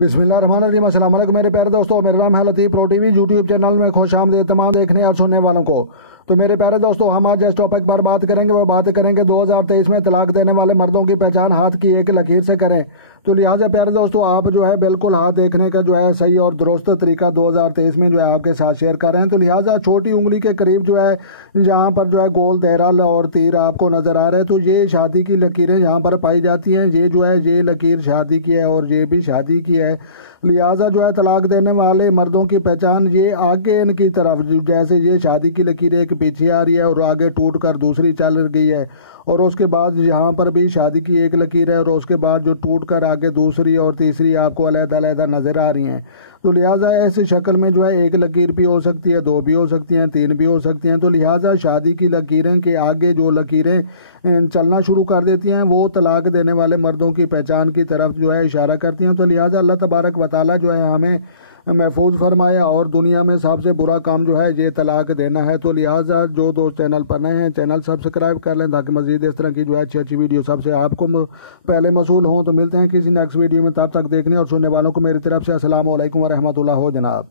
बिस्मिल्लाहिर्रहमानिर्रहीम। अस्सलाम वालेकुम मेरे प्यारे दोस्तों, मेरा नाम है लतीफ़। प्रो टीवी यूट्यूब चैनल में खुश आमदीद तमाम देखने और सुनने वालों को। तो मेरे प्यारे दोस्तों, हम आज जिस टॉपिक पर बात करेंगे वो बात करेंगे 2023 में तलाक देने वाले मर्दों की पहचान हाथ की एक लकीर से करें। तो लिहाजा प्यारे दोस्तों, आप जो है बिल्कुल हाथ देखने का जो है सही और दुरुस्त तरीका 2023 में जो है आपके साथ शेयर कर रहे हैं। तो लिहाजा छोटी उंगली के करीब जो है जहाँ पर जो है गोल दायरा और तीर आपको नजर आ रहे हैं, तो ये शादी की लकीरें यहाँ पर पाई जाती हैं। ये जो है ये लकीर शादी की है और ये भी शादी की है। लिहाजा जो है तलाक देने वाले मर्दों की पहचान ये आगे इनकी तरफ, जैसे ये शादी की लकीर एक पीछे आ रही है और आगे टूट कर दूसरी चल गई है, और उसके बाद यहाँ पर भी शादी की एक लकीर है और उसके बाद जो टूट कर आगे दूसरी और तीसरी आपको अलग-अलग नजर आ रही हैं। तो लिहाजा ऐसी शक्ल में जो है एक लकीर भी हो सकती है, दो भी हो सकती हैं, तीन भी हो सकती हैं। तो लिहाजा शादी की लकीरें के आगे जो लकीरें चलना शुरू कर देती हैं वो तलाक देने वाले मर्दों की पहचान की तरफ जो है इशारा करती हैं। तो लिहाजा अल्लाह तबारक व तआला जो है हमें महफूज फरमाया, और दुनिया में सबसे बुरा काम जो है ये तलाक देना है। तो लिहाजा जो दोस्त चैनल पर नए हैं चैनल सब्सक्राइब कर लें ताकि मजीद इस तरह की जो है अच्छी अच्छी वीडियो सबसे आपको पहले मसूल हों। तो मिलते हैं किसी नेक्स्ट वीडियो में, तब तक देखने और सुनने वालों को मेरी तरफ से अस्सलाम वालेकुम व रहमतुल्लाह हो जनाब।